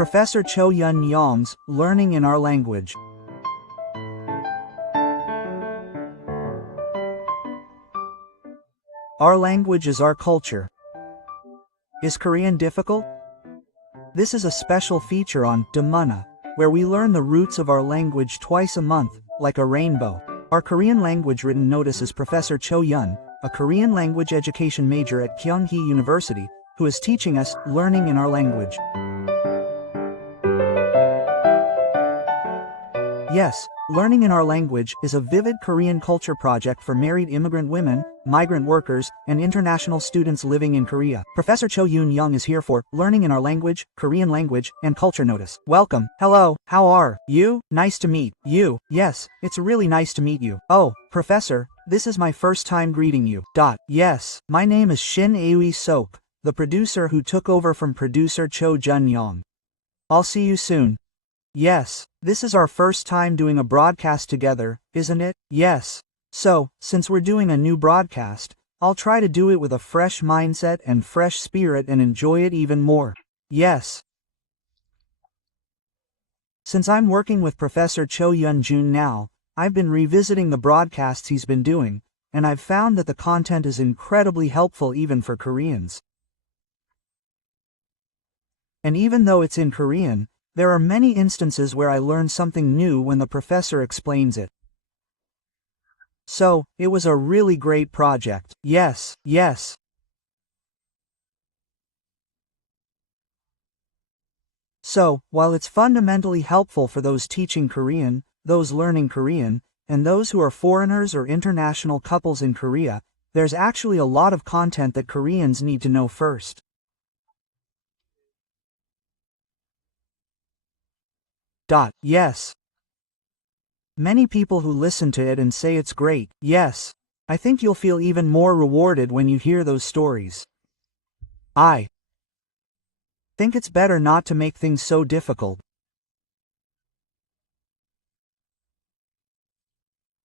Professor Cho-Yun-Yong's Learning in Our Language. Our language is our culture. Is Korean difficult? This is a special feature on Damun화, where we learn the roots of our language twice a month, like a rainbow. Our Korean language written notice is Professor Cho-Yun, a Korean language education major at Kyunghee University, who is teaching us Learning in Our Language. Yes, Learning in Our Language is a vivid Korean culture project for married immigrant women, migrant workers, and international students living in Korea. Professor Cho-Yun-Yong is here for Learning in Our Language, Korean Language, and Culture Notice. Welcome. Hello, how are you? Nice to meet you. Yes, it's really nice to meet you. Oh, Professor, this is my first time greeting you. Yes, my name is Shin Aoi Sok, the producer who took over from producer Cho Jun-Yong. I'll see you soon. Yes, this is our first time doing a broadcast together, isn't it? Yes. So, since we're doing a new broadcast, I'll try to do it with a fresh mindset and fresh spirit and enjoy it even more. Yes. Since I'm working with Professor Cho Yun-Jun now, I've been revisiting the broadcasts he's been doing, and I've found that the content is incredibly helpful even for Koreans. And even though it's in Korean, there are many instances where I learn something new when the professor explains it. So, it was a really great project. Yes. So, while it's fundamentally helpful for those teaching Korean, those learning Korean, and those who are foreigners or international couples in Korea, there's actually a lot of content that Koreans need to know first. Yes. Many people who listen to it and say it's great. Yes. I think you'll feel even more rewarded when you hear those stories. I think it's better not to make things so difficult.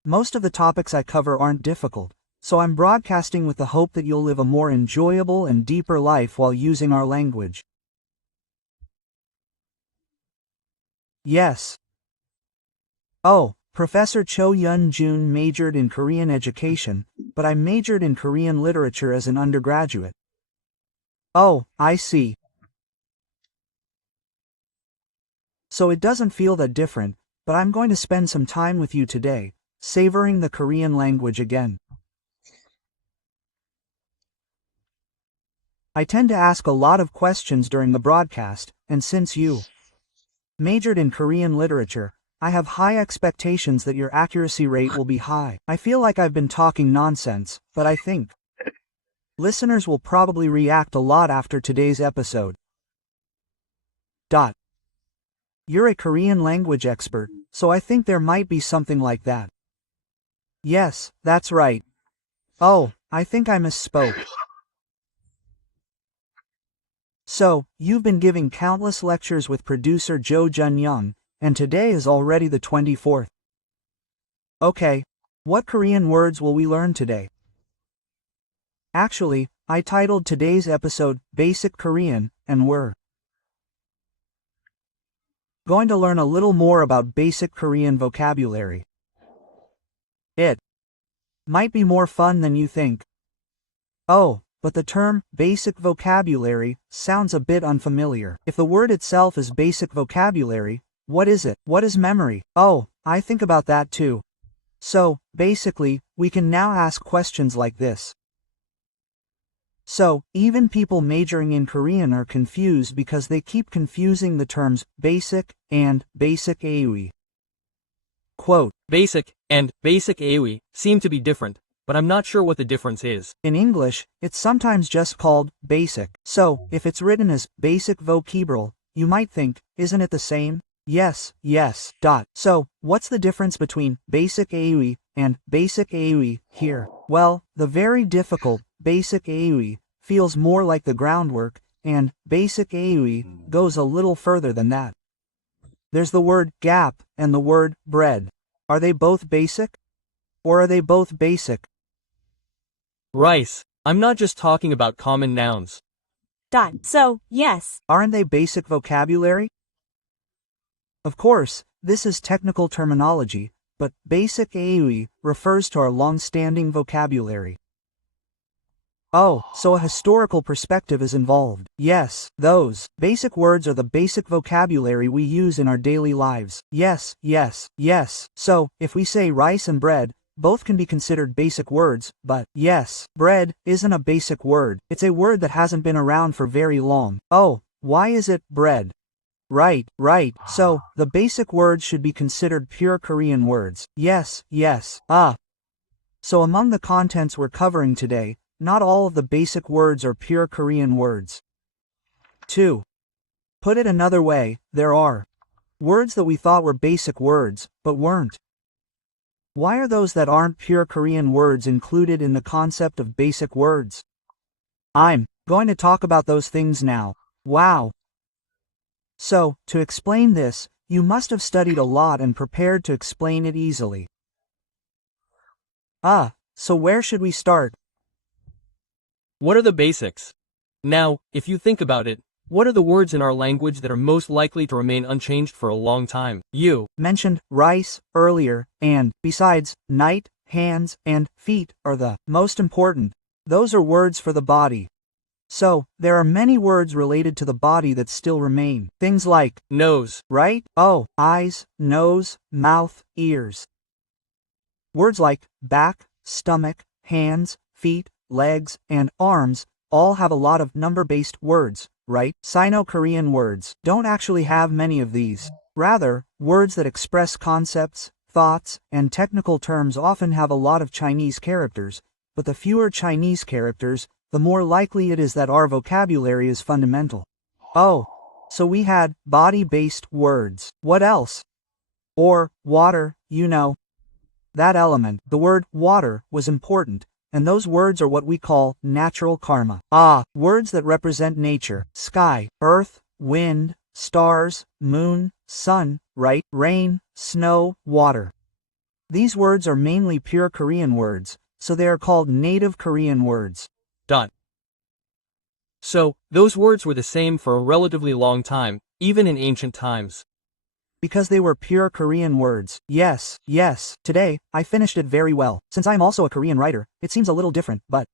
Most of the topics I cover aren't difficult, so I'm broadcasting with the hope that you'll live a more enjoyable and deeper life while using our language. Yes. Oh, Professor Cho Yun-Jun majored in Korean education, but I majored in Korean literature as an undergraduate. Oh, I see. So it doesn't feel that different, but I'm going to spend some time with you today, savoring the Korean language again. I tend to ask a lot of questions during the broadcast, and since you majored in Korean literature, I have high expectations that your accuracy rate will be high. I feel like I've been talking nonsense, but I think listeners will probably react a lot after today's episode. You're a Korean language expert, so I think there might be something like that. Yes, that's right. Oh, I think I misspoke. So, you've been giving countless lectures with producer Jo Jun-Young, and today is already the 24th. Okay, what Korean words will we learn today? Actually, I titled today's episode Basic Korean, and we're going to learn a little more about basic Korean vocabulary. It might be more fun than you think. Oh, but the term basic vocabulary sounds a bit unfamiliar. If the word itself is basic vocabulary, what is it? What is memory? Oh, I think about that too. So, basically, we can now ask questions like this. So, even people majoring in Korean are confused because they keep confusing the terms basic and basic AOE. Quote, Basic and basic AOE seem to be different, but I'm not sure what the difference is. In English, it's sometimes just called basic. So, if it's written as basic vocabulary, you might think, isn't it the same? Yes. So, what's the difference between basic AOE and basic AOE here? Well, the very difficult basic AOE feels more like the groundwork, and basic AOE goes a little further than that. There's the word gap and the word bread. Are they both basic? Or are they both basic? Rice. I'm not just talking about common nouns. So, yes. Aren't they basic vocabulary? Of course, this is technical terminology, but basic AUE refers to our long-standing vocabulary. Oh, so a historical perspective is involved. Yes, those basic words are the basic vocabulary we use in our daily lives. Yes, yes, yes. So, if we say rice and bread, both can be considered basic words, but yes, bread isn't a basic word. It's a word that hasn't been around for very long. Oh, why is it bread? Right. So, the basic words should be considered pure Korean words. Yes. So among the contents we're covering today, not all of the basic words are pure Korean words. 2. Put it another way, there are words that we thought were basic words, but weren't. Why are those that aren't pure Korean words included in the concept of basic words? I'm going to talk about those things now. Wow. So, to explain this, you must have studied a lot and prepared to explain it easily. So where should we start? What are the basics? Now, if you think about it, what are the words in our language that are most likely to remain unchanged for a long time? You mentioned rice earlier, and, besides, night, hands, and feet are the most important. Those are words for the body. So, there are many words related to the body that still remain. Things like nose, right? Oh, eyes, nose, mouth, ears. Words like back, stomach, hands, feet, legs, and arms all have a lot of number-based words, right? Sino-Korean words don't actually have many of these. Rather, words that express concepts, thoughts, and technical terms often have a lot of Chinese characters, but the fewer Chinese characters, the more likely it is that our vocabulary is fundamental. Oh, so we had body-based words. What else? Or water, you know. That element, the word water, was important, and those words are what we call natural karma. Words that represent nature, sky, earth, wind, stars, moon, sun, right? Rain, snow, water. These words are mainly pure Korean words, so they are called native Korean words. So, those words were the same for a relatively long time, even in ancient times. Because they were pure Korean words. Yes. Today, I finished it very well. Since I'm also a Korean writer, it seems a little different, but,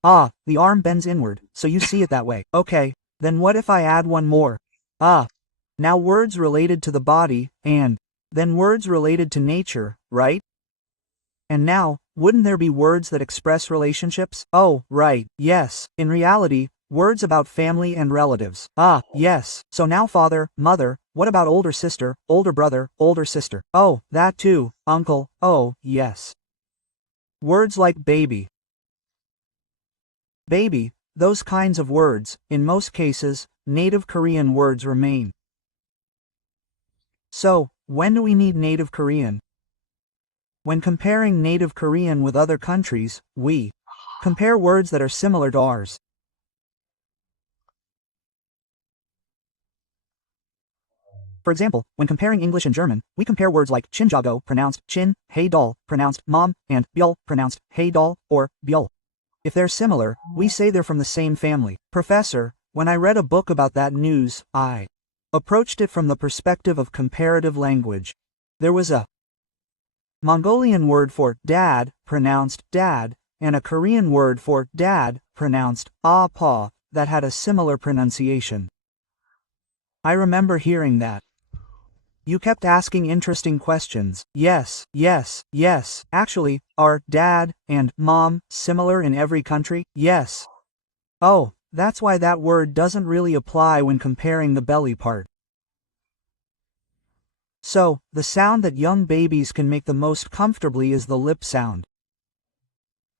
the arm bends inward, so you see it that way. Okay, then what if I add one more? Now words related to the body, and then words related to nature, right? And now, wouldn't there be words that express relationships? Oh, right, yes. In reality, words about family and relatives. Yes. So now father, mother, what about older sister, older brother, older sister? Oh, that too, uncle, oh, yes. Words like baby. Baby, those kinds of words, in most cases, native Korean words remain. So, when do we need native Korean? When comparing native Korean with other countries, we compare words that are similar to ours. For example, when comparing English and German, we compare words like 친자고, pronounced chin, heidol, pronounced mom, and byul, pronounced heidol, or byul. If they're similar, we say they're from the same family. Professor, when I read a book about that news, I approached it from the perspective of comparative language. There was a Mongolian word for dad, pronounced dad, and a Korean word for dad, pronounced pa, that had a similar pronunciation. I remember hearing that. You kept asking interesting questions. Yes. Actually, are dad and mom similar in every country? Yes. Oh, that's why that word doesn't really apply when comparing the belly part. So, the sound that young babies can make the most comfortably is the lip sound.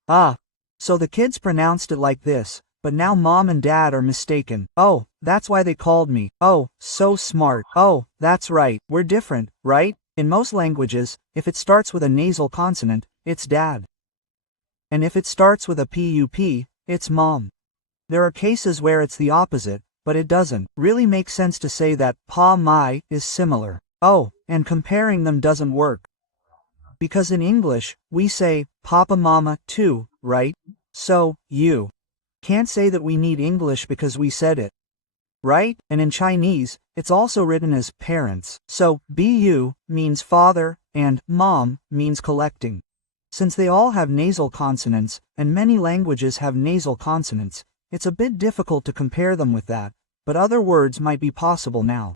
So the kids pronounced it like this, but now mom and dad are mistaken. Oh, that's why they called me. Oh, so smart. Oh, that's right. We're different, right? In most languages, if it starts with a nasal consonant, it's dad. And if it starts with a pup, it's mom. There are cases where it's the opposite, but it doesn't really make sense to say that pa mai is similar. Oh, and comparing them doesn't work. Because in English, we say papa mama too, right? So, you can't say that we need English because we said it. right? And in Chinese, it's also written as parents. So, bu means father, and mom means collecting. Since they all have nasal consonants, and many languages have nasal consonants, it's a bit difficult to compare them with that, but other words might be possible now.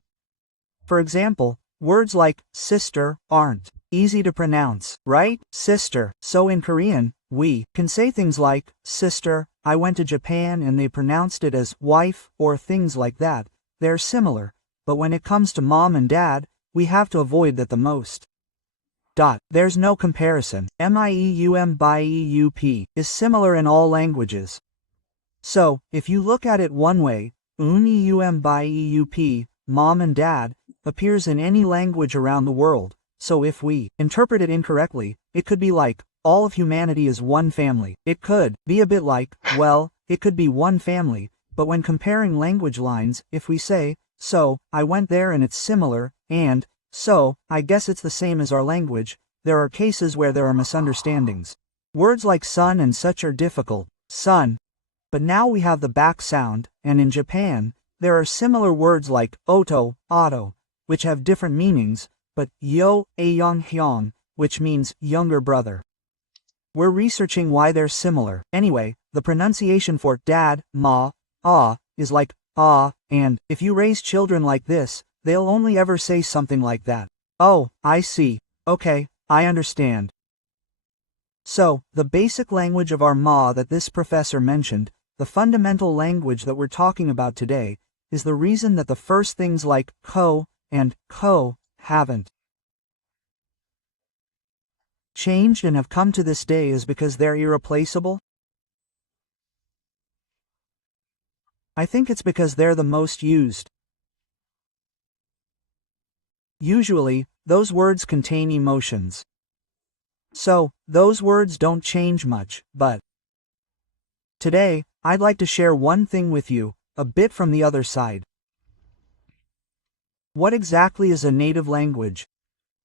For example, words like sister aren't easy to pronounce, right? Sister. So in Korean, we can say things like, sister, I went to Japan and they pronounced it as wife, or things like that. They're similar, but when it comes to mom and dad, we have to avoid that the most. There's no comparison. Mieum is similar in all languages. So, if you look at it one way, unium, mom and dad, appears in any language around the world. So if we interpret it incorrectly, it could be like, all of humanity is one family. It could be a bit like, well, it could be one family, but when comparing language lines, if we say, so, I went there and it's similar, and, so, I guess it's the same as our language, there are cases where there are misunderstandings. Words like son and such are difficult, son. But now we have the back sound, and in Japan, there are similar words like oto, auto, which have different meanings, but yo, hyong, which means younger brother. We're researching why they're similar. Anyway, the pronunciation for dad, ma, is like and if you raise children like this, they'll only ever say something like that. Oh, I see. Okay, I understand. So, the basic language of our ma that this professor mentioned, the fundamental language that we're talking about today, is the reason that the first things like ko and ko haven't changed and have come to this day is because they're irreplaceable? I think it's because they're the most used. Usually, those words contain emotions. So, those words don't change much, but today, I'd like to share one thing with you, a bit from the other side. What exactly is a native language?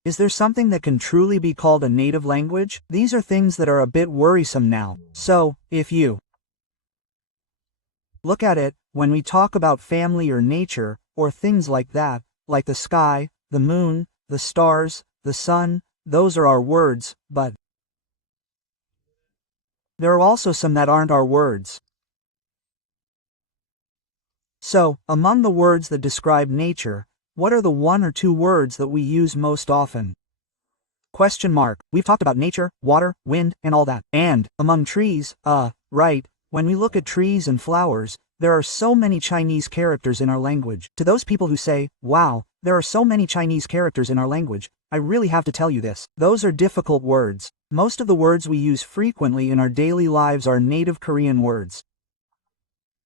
Is there something that can truly be called a native language? These are things that are a bit worrisome now. So, if you look at it, when we talk about family or nature, or things like that, like the sky, the moon, the stars, the sun, those are our words, but there are also some that aren't our words. So, among the words that describe nature, what are the one or two words that we use most often? Question mark. We've talked about nature, water, wind, and all that. And, among trees, right, when we look at trees and flowers, there are so many Chinese characters in our language. To those people who say, wow, there are so many Chinese characters in our language, I really have to tell you this. Those are difficult words. Most of the words we use frequently in our daily lives are native Korean words.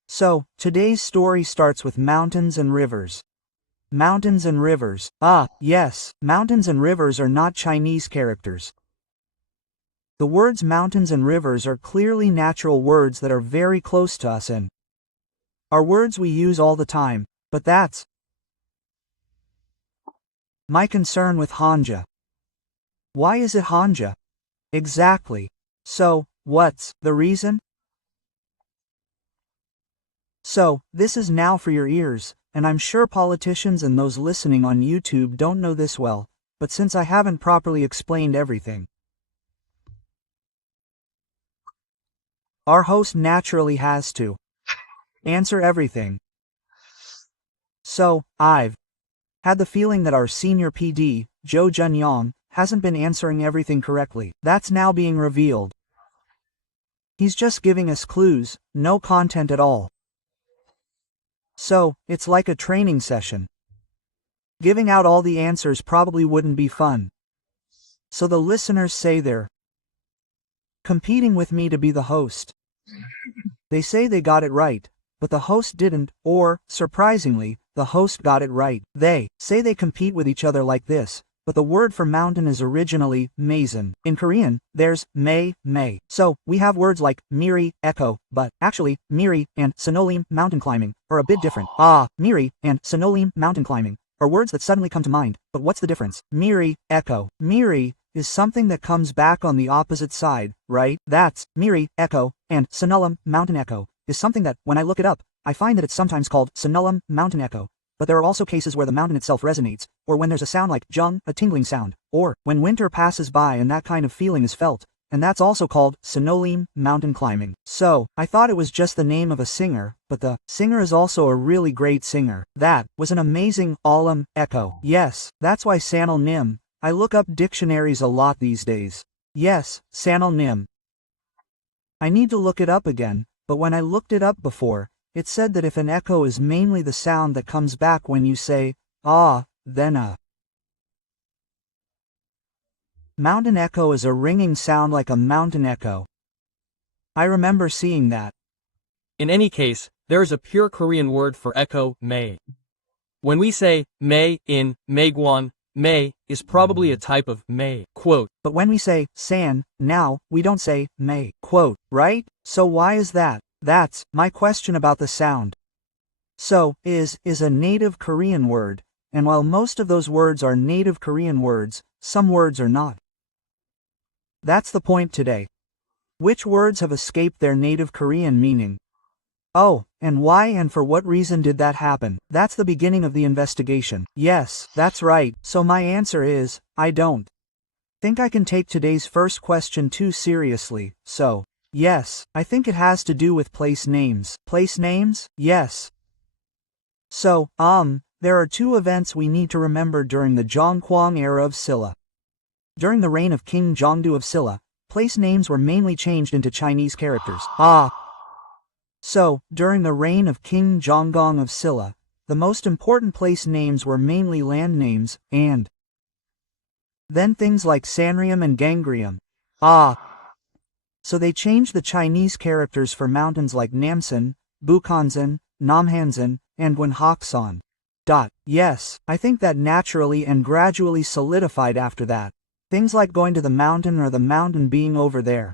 So, today's story starts with mountains and rivers. Mountains and rivers. Yes, mountains and rivers are not Chinese characters. The words mountains and rivers are clearly natural words that are very close to us and are words we use all the time, but that's my concern with Hanja. Why is it Hanja? Exactly. So, what's the reason? So, this is now for your ears, and I'm sure politicians and those listening on YouTube don't know this well, but since I haven't properly explained everything, our host naturally has to answer everything. So, I've had the feeling that our senior PD, Jo Jun-young, hasn't been answering everything correctly. That's now being revealed. He's just giving us clues, no content at all. So, it's like a training session. Giving out all the answers probably wouldn't be fun. So the listeners say they're competing with me to be the host. They say they got it right, but the host didn't, or, surprisingly, the host got it right. They say they compete with each other like this, but the word for mountain is originally mason. In Korean, there's may. So, we have words like miri, echo, but actually, miri and synonym mountain climbing are a bit different. Miri and synonym mountain climbing are words that suddenly come to mind, but what's the difference? Miri, echo. Miri is something that comes back on the opposite side, right? That's miri, echo, and synonym mountain echo is something that, when I look it up, I find that it's sometimes called sonulum, mountain echo, but there are also cases where the mountain itself resonates, or when there's a sound like jung, a tingling sound, or when winter passes by and that kind of feeling is felt, and that's also called sonolim, mountain climbing. So, I thought it was just the name of a singer, but the singer is also a really great singer. That was an amazing olim echo. Yes, that's why sanal nim. I look up dictionaries a lot these days. Yes, sanal nim. I need to look it up again, but when I looked it up before, it said that if an echo is mainly the sound that comes back when you say, ah, then a mountain echo is a ringing sound like a mountain echo. I remember seeing that. In any case, there is a pure Korean word for echo, mei. When we say mei in meigwon, mei is probably a type of mei, quote. But when we say san, now, we don't say mei, quote, right? So why is that? That's my question about the sound. So, is a native Korean word, and while most of those words are native Korean words, some words are not. That's the point today. Which words have escaped their native Korean meaning? Oh, and why and for what reason did that happen? That's the beginning of the investigation. Yes, that's right. So my answer is, I don't think I can take today's first question too seriously, so, yes, I think it has to do with place names. Place names? Yes. So, there are two events we need to remember during the Zhongguang era of Silla. During the reign of King Zhongdu of Silla, place names were mainly changed into Chinese characters. So, during the reign of King Zhongguang of Silla, the most important place names were mainly land names, and then things like Sanrium and Gangrium. So they changed the Chinese characters for mountains like Namsan, Bukhansan, Namhansan, and Wenhaksan. Yes, I think that naturally and gradually solidified after that. Things like going to the mountain or the mountain being over there.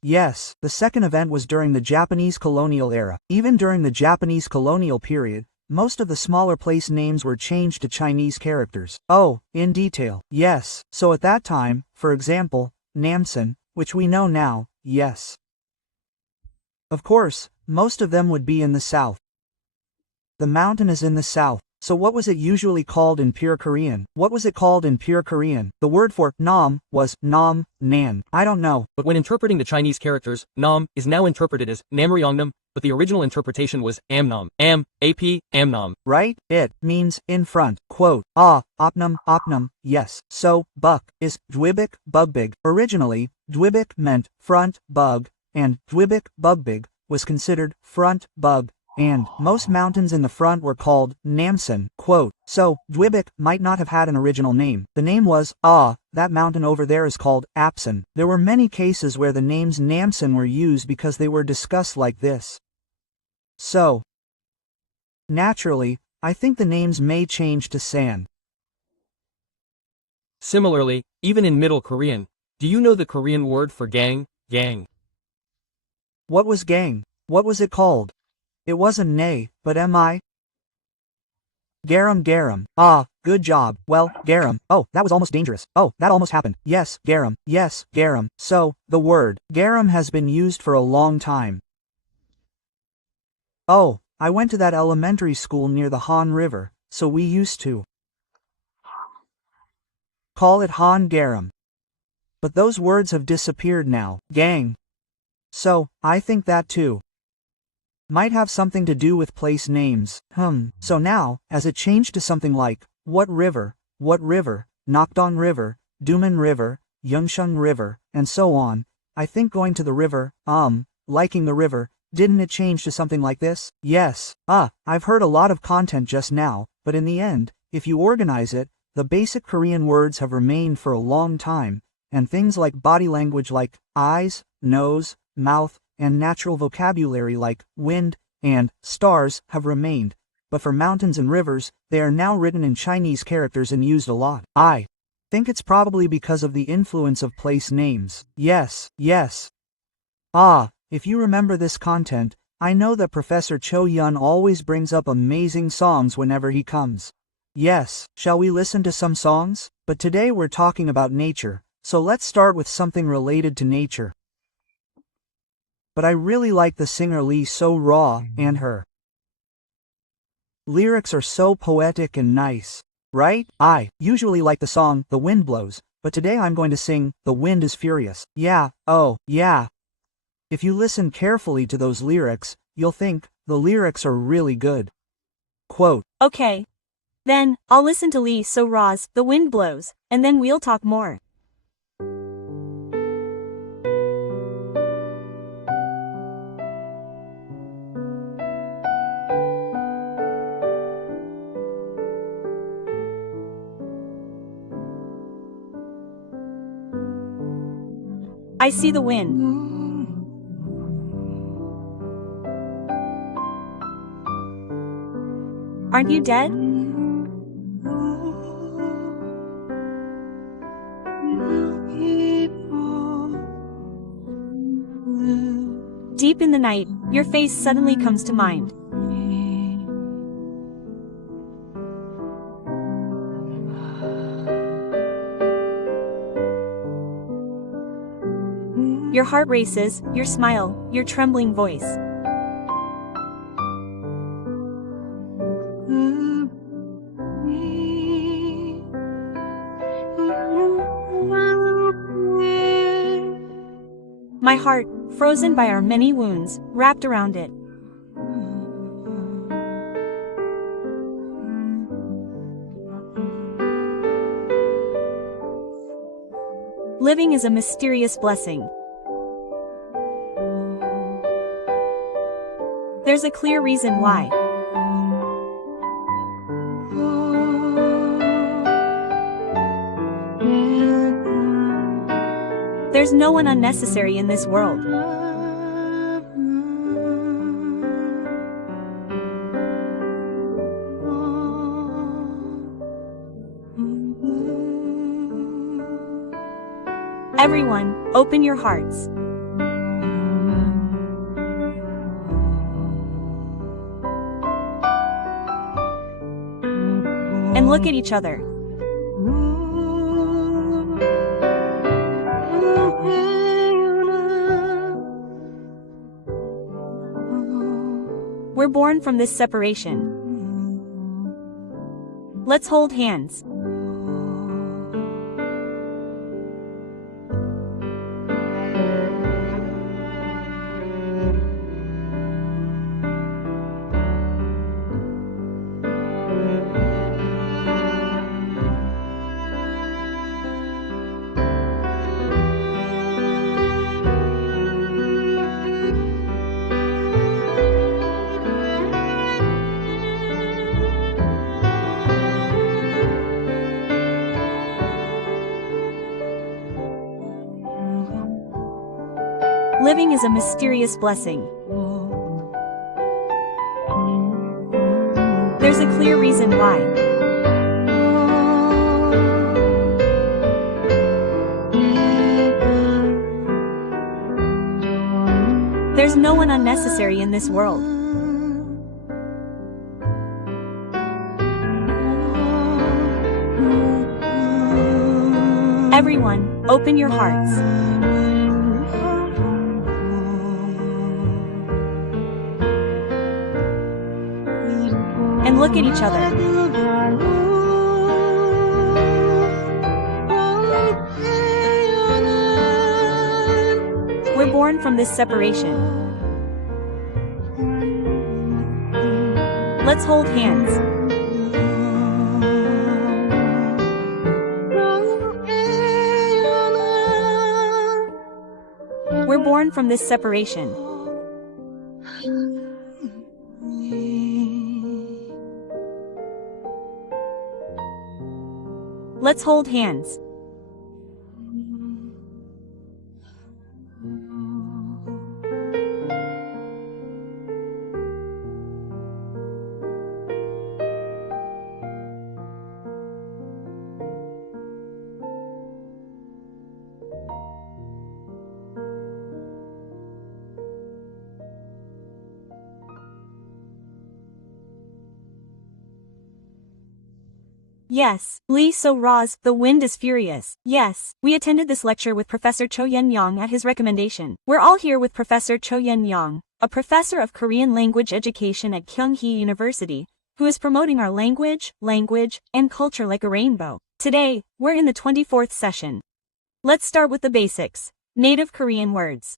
Yes, the second event was during the Japanese colonial era. Even during the Japanese colonial period, most of the smaller place names were changed to Chinese characters. Oh, in detail. Yes, so at that time, for example, Namsan, which we know now, yes. Of course, most of them would be in the south. The mountain is in the south. So what was it usually called in pure Korean? What was it called in pure Korean? The word for nam was nam, nan. I don't know. But when interpreting the Chinese characters, nam is now interpreted as namryongnam, but the original interpretation was amnam, amnam. Right? It means in front. Quote, opnam, yes. So, buk is dwibik, bugbig. Originally, dwibik meant front, bug, and dwibik, bugbig was considered front, bug, and most mountains in the front were called Namsan, quote. So, Dwibik might not have had an original name. The name was, that mountain over there is called Apsan. There were many cases where the names Namsan were used because they were discussed like this. So, naturally, I think the names may change to San. Similarly, even in Middle Korean, do you know the Korean word for gang? What was gang? What was it called? It wasn't nay, but mi? Garam. Good job. Well, garam. Oh, that was almost dangerous. Oh, that almost happened. Yes, garam. Yes, garam. So, the word garam has been used for a long time. Oh, I went to that elementary school near the Han River, so we used to call it Han garam. But those words have disappeared now. Gang. So, I think that too might have something to do with place names. So now, as it changed to something like, what river, Nakdong River, Duman River, Yungsheng River, and so on, I think going to the river, liking the river, didn't it change to something like this? Yes. I've heard a lot of content just now, but in the end, if you organize it, the basic Korean words have remained for a long time, and things like body language like eyes, nose, mouth, and natural vocabulary like wind and stars have remained, but for mountains and rivers, they are now written in Chinese characters and used a lot. I think it's probably because of the influence of place names. Yes. If you remember this content, I know that Professor Cho Yun always brings up amazing songs whenever he comes. Yes, shall we listen to some songs? But today we're talking about nature, so let's start with something related to nature. But I really like the singer Lee So Raw and her Lyrics are so poetic and nice, right? I usually like the song The Wind Blows, but today I'm going to sing The Wind is Furious. Yeah, oh, yeah. If you listen carefully to those lyrics, you'll think the lyrics are really good. Quote, Okay. Then, I'll listen to Lee So Ra's The Wind Blows, and then we'll talk more. I see the wind. Aren't you dead? Deep in the night, your face suddenly comes to mind. Your heart races, your smile, your trembling voice. My heart, frozen by our many wounds, wrapped around it. Living is a mysterious blessing. There's a clear reason why. There's no one unnecessary in this world. Everyone, open your hearts. And look at each other. We're born from this separation. Let's hold hands. Living is a mysterious blessing. There's a clear reason why. There's no one unnecessary in this world. Everyone, open your hearts. And look at each other. We're born from this separation. Let's hold hands. We're born from this separation. Let's hold hands. Yes, Lee So Ra's The Wind is Furious. Yes, we attended this lecture with Professor Cho-Yen-Yong at his recommendation. We're all here with Professor Cho-Yen-Yong, a professor of Korean language education at Kyunghee University, who is promoting our language, and culture like a rainbow. Today, we're in the 24th session. Let's start with the basics. Native Korean words.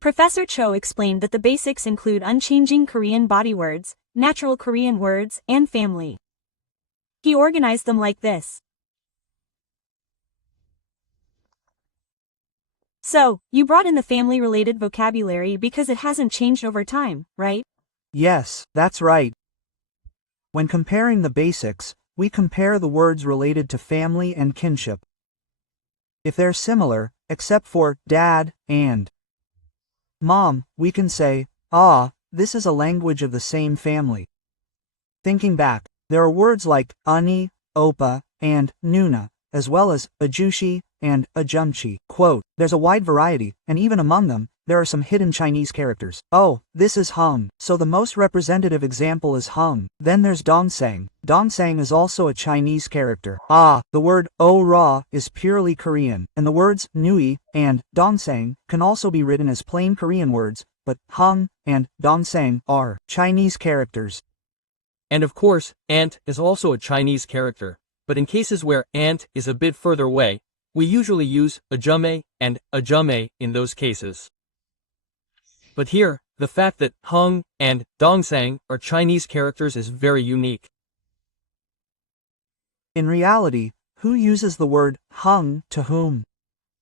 Professor Cho explained that the basics include unchanging Korean body words, natural Korean words, and family. He organized them like this. So, you brought in the family-related vocabulary because it hasn't changed over time, right? Yes, that's right. When comparing the basics, we compare the words related to family and kinship. If they're similar, except for dad and mom, we can say, this is a language of the same family. Thinking back, there are words like ani, opa, and nuna, as well as ajushi and ajumchi. Quote, there's a wide variety, and even among them, there are some hidden Chinese characters. Oh, this is hung, so the most representative example is hung. Then there's dongsang. Dongsang is also a Chinese character. The word o-ra is purely Korean, and the words nui and dongsang can also be written as plain Korean words, but hung and dongsang are Chinese characters. And of course, aunt is also a Chinese character, but in cases where aunt is a bit further away, we usually use ajume and ajume in those cases. But here, the fact that hung and dongsang are Chinese characters is very unique. In reality, who uses the word hung to whom?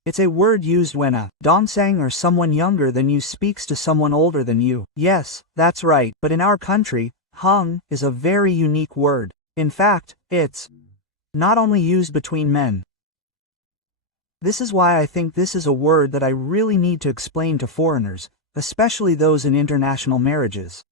It's a word used when a dongsang or someone younger than you speaks to someone older than you. Yes, that's right, but in our country, hung is a very unique word. In fact, it's not only used between men. This is why I think this is a word that I really need to explain to foreigners, especially those in international marriages.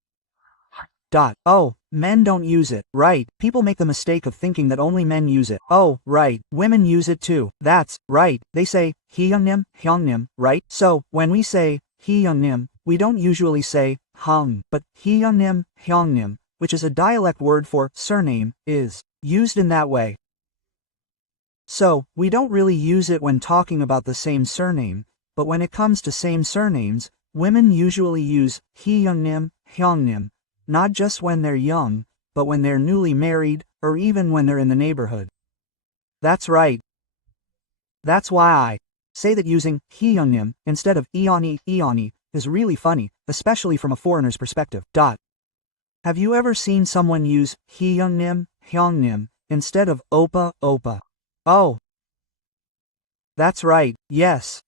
Oh, men don't use it, right? People make the mistake of thinking that only men use it. Oh, right, women use it too. That's right. They say hyungnim, hyungnim, right? So, when we say hyungnim, we don't usually say hung, but hyungnim, hyungnim, which is a dialect word for surname, is used in that way. So, we don't really use it when talking about the same surname, but when it comes to same surnames, women usually use hyungnim, hyungnim, not just when they're young, but when they're newly married, or even when they're in the neighborhood. That's right. That's why I say that using hyungnim instead of iani is really funny, especially from a foreigner's perspective. Have you ever seen someone use hyungnim, hyungnim, instead of opa? Oh. That's right, yes.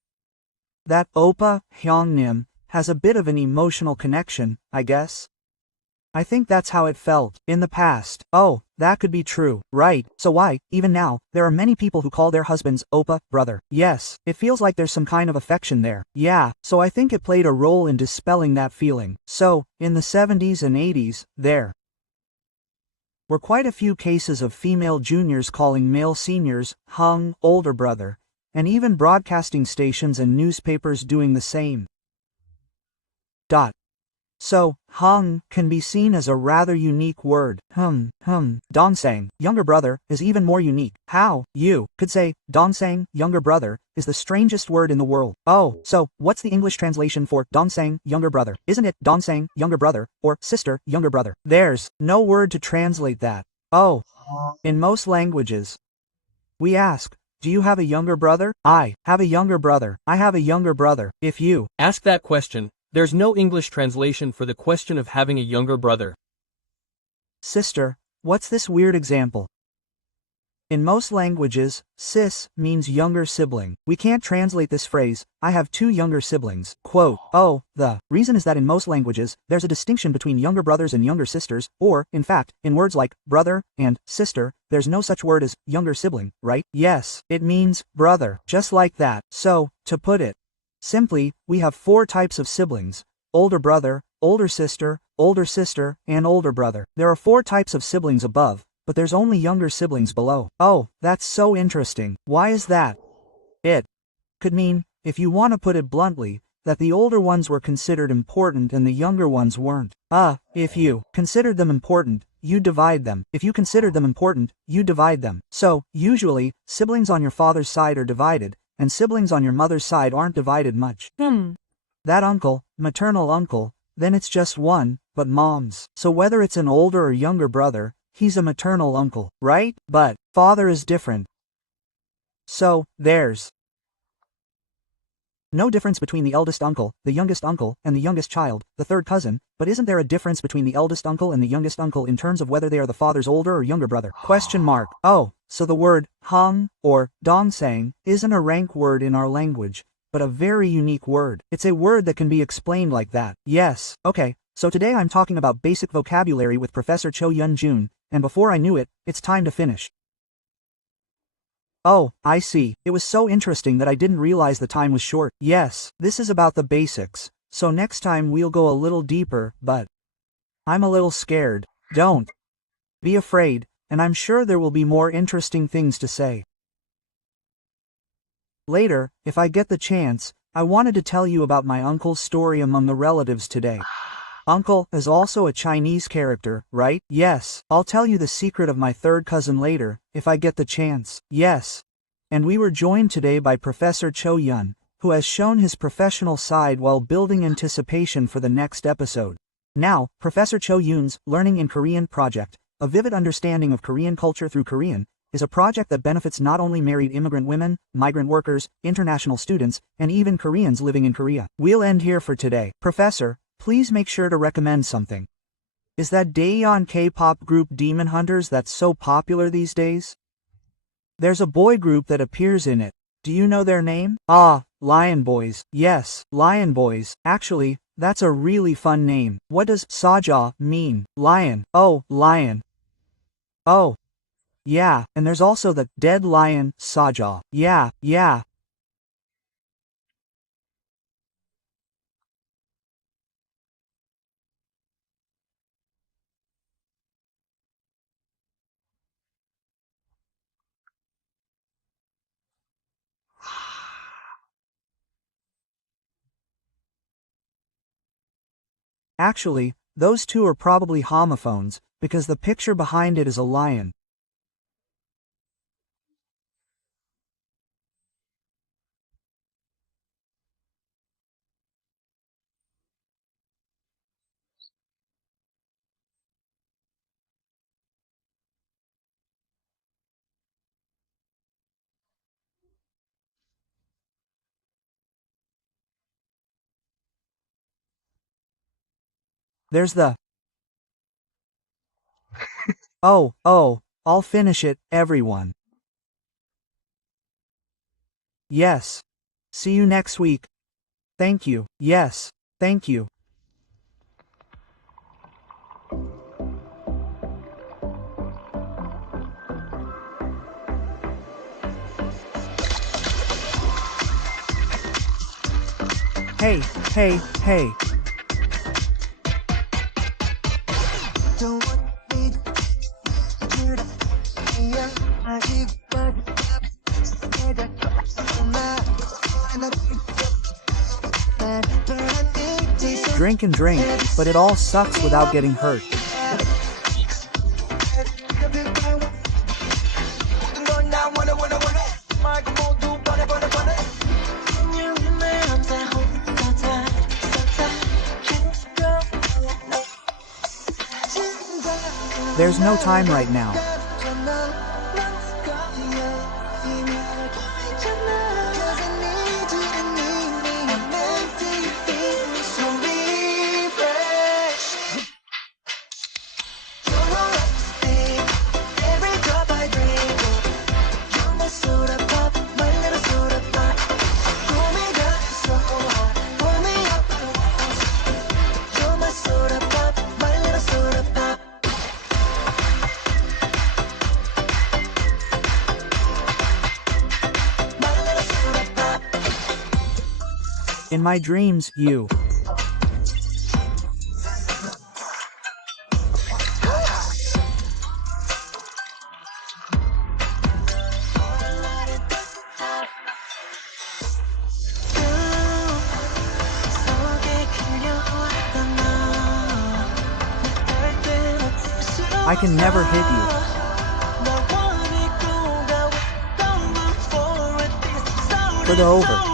That opa, hyungnim, has a bit of an emotional connection, I guess. I think that's how it felt in the past. Oh, that could be true, right? So why, even now, there are many people who call their husbands oppa, brother. Yes, it feels like there's some kind of affection there. Yeah, so I think it played a role in dispelling that feeling. So, in the 70s and 80s, there were quite a few cases of female juniors calling male seniors hung, older brother, and even broadcasting stations and newspapers doing the same. So, hung can be seen as a rather unique word. Dongsang, younger brother, is even more unique. How, you could say, dongsang, younger brother, is the strangest word in the world. Oh, so, what's the English translation for dongsang, younger brother? Isn't it dongsang, younger brother, or sister, younger brother? There's no word to translate that. Oh, in most languages, we ask, do you have a younger brother? I have a younger brother. I have a younger brother. If you ask that question, there's no English translation for the question of having a younger brother. Sister, what's this weird example? In most languages, sis means younger sibling. We can't translate this phrase, I have two younger siblings. Quote, the reason is that in most languages, there's a distinction between younger brothers and younger sisters, or, in fact, in words like brother and sister, there's no such word as younger sibling, right? Yes, it means brother, just like that. So, to put it simply, we have four types of siblings: older brother, older sister, and older brother. There are four types of siblings above, but there's only younger siblings below. Oh, that's so interesting. Why is that? It could mean, if you want to put it bluntly, that the older ones were considered important and the younger ones weren't. If you considered them important, you divide them. If you considered them important, you divide them. So, usually, siblings on your father's side are divided, and siblings on your mother's side aren't divided much. That uncle, maternal uncle, then it's just one, but mom's. So whether it's an older or younger brother, he's a maternal uncle, right? But father is different. So there's no difference between the eldest uncle, the youngest uncle, and the youngest child, the third cousin, but isn't there a difference between the eldest uncle and the youngest uncle in terms of whether they are the father's older or younger brother? Question mark. Oh, so the word hung or dongsang isn't a rank word in our language, but a very unique word. It's a word that can be explained like that. Yes, okay, so today I'm talking about basic vocabulary with Professor Cho Yun-jun, and before I knew it, it's time to finish. Oh, I see. It was so interesting that I didn't realize the time was short. Yes, this is about the basics. So next time we'll go a little deeper, but I'm a little scared. Don't be afraid, and I'm sure there will be more interesting things to say. Later, if I get the chance, I wanted to tell you about my uncle's story among the relatives today. Uncle is also a Chinese character, right? Yes, I'll tell you the secret of my third cousin later, if I get the chance. Yes. And we were joined today by Professor Cho Yun, who has shown his professional side while building anticipation for the next episode. Now, Professor Cho Yun's Learning in Korean project, a vivid understanding of Korean culture through Korean, is a project that benefits not only married immigrant women, migrant workers, international students, and even Koreans living in Korea. We'll end here for today. Professor, please make sure to recommend something. Is that Daeyeon K-pop group Demon Hunters that's so popular these days? There's a boy group that appears in it. Do you know their name? Ah, Lion Boys. Yes, Lion Boys. Actually, that's a really fun name. What does Saja mean? Lion. Oh, lion. Oh. Yeah, and there's also the dead lion, Saja. Yeah. Actually, those two are probably homophones, because the picture behind it is a lion. There's the Oh, I'll finish it, everyone. Yes. See you next week. Thank you. Yes, thank you. Hey. Drink and drink, but it all sucks without getting hurt. There's no time right now. In my dreams, you. I can never hit you. For the over.